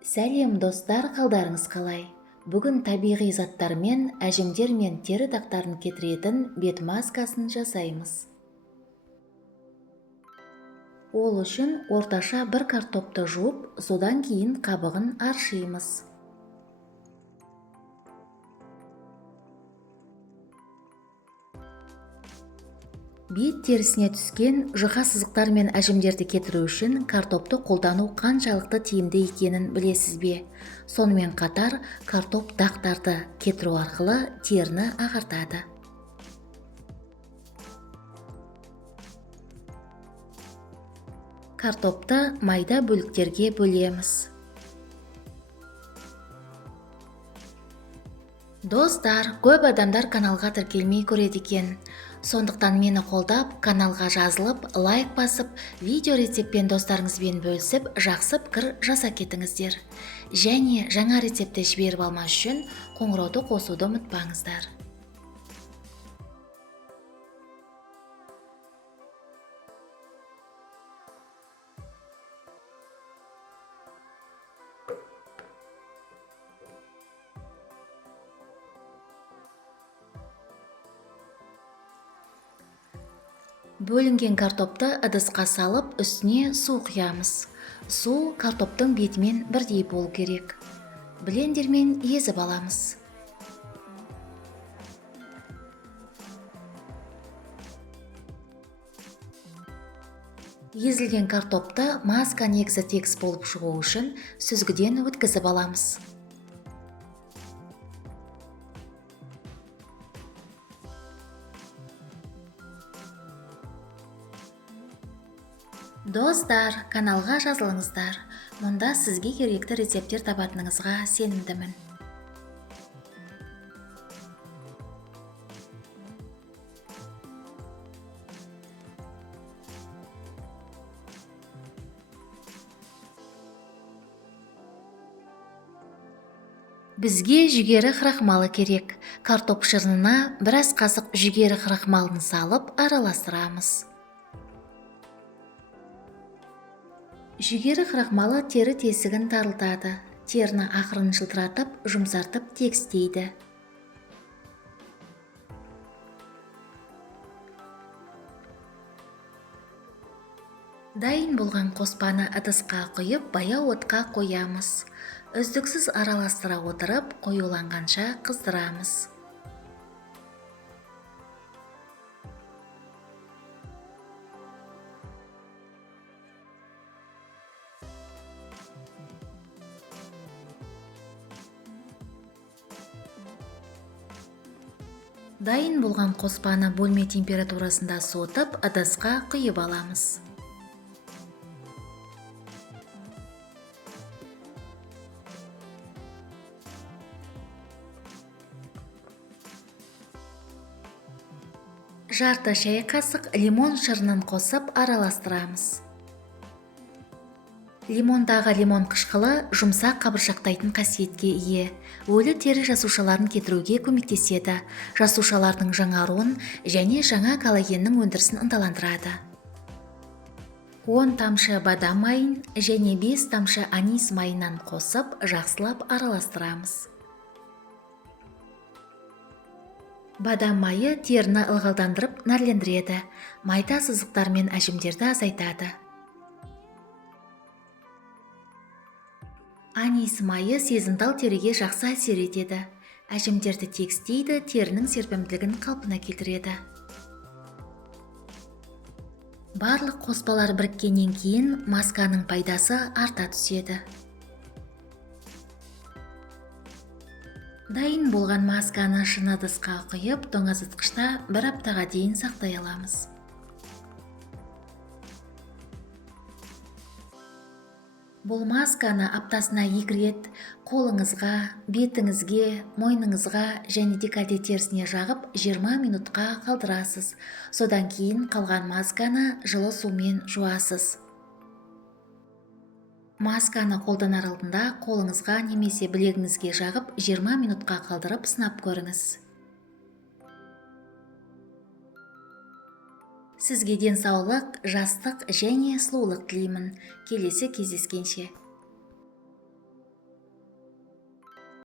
Сәлем достар, қалдарыңыз қалай? Бүгін табиғи заттармен, әжімдер мен тері дақтарын кетіретін бет маскасын жасаймыз. Ол үшін орташа бір картопты жуып, содан кейін қабығын аршимыз. Бет терісіне түскен жұқа сызықтар мен әжімдерді кетіру үшін картопты қолдану қаншалықты тиімді екенін білесіз бе? Сонымен қатар картоп дақтарды кетіру арқылы теріні ағартады. Картопты майда бөліктерге бөлеміз. Достар, көп адамдар каналға тіркелмей көреді екен. Сондықтан мені қолдап, каналға жазылып, лайк басып, видео рецептпен достарыңызбен бөлісіп, жақсы пікір жаса кетіңіздер. Және жаңа рецепті жіберіп алмас үшін қоңырауды қосуды ұмытпаңыздар. Бөлінген картопты ыдысқа салып, үстіне су құямыз. Су картоптың бетімен бірдей болу керек. Блендермен езіп аламыз. Езілген картопты маска негізі тегіс болып шығу үшін сүзгіден өткізіп аламыз. Достар, каналға жазылыңыздар. Мұнда сізге керекті рецепттер табатыныңызға сенімдімін. Бізге жүгері крахмалы керек. Картоп шырынына біраз қасық жүгері крахмалын салып араластырамыз. Жүгері крахмалы тері тесігін тарылтады. Теріні ақырын жылтыратып, жұмсартып тегістейді. Дайын болған қоспаны ыдысқа құйып, баяу отқа қоямыз. Үздіксіз араластыра отырып, қоюланғанша қыздырамыз. Дайын болған қоспаны бөлме температурасында суытып, ыдысқа құйып аламыз. Жарты шай қасық лимон шырынын қосып араластырамыз. Лимондағы лимон қышқылы жұмсақ қабыршақтайтын қасиетке ие. Өлі тері жасушаларын кетіруге көмектеседі. Жасушалардың жаңаруын және жаңа коллагеннің өндірісін ынталандырады. 10 тамшы бадам майын және 5 тамшы анис майынан қосып, жақсылап араластырамыз. Бадам майы теріні ылғалдандырып нәрлендіреді. Майда сызықтар мен әжімдерді азайтады. Анис майы сезімтал теріге жақсы әсер етеді. Әжімдерді тегістейді, терінің серпімділігін қалпына келтіреді. Барлық қоспалар біріккеннен кейін масканың пайдасы арта түседі. Дайын болған масканы шыны ыдысқа құйып, тоңазытқышта 1 аптаға дейін сақтай аламыз. Бұл масканы аптасына 2 рет қолыңызға, бетіңізге, мойныңызға және декольте терісіне жағып 20 минутқа қалдырасыз. Содан кейін қалған масканы жылы сумен жуасыз. Масканы қолданар алдында қолыңызға немесе білегіңізге жағып 20 минутқа қалдырып сынап көріңіз. Сізге денсаулық, жастық және сұлулық тілеймін. Келесі кездескенше.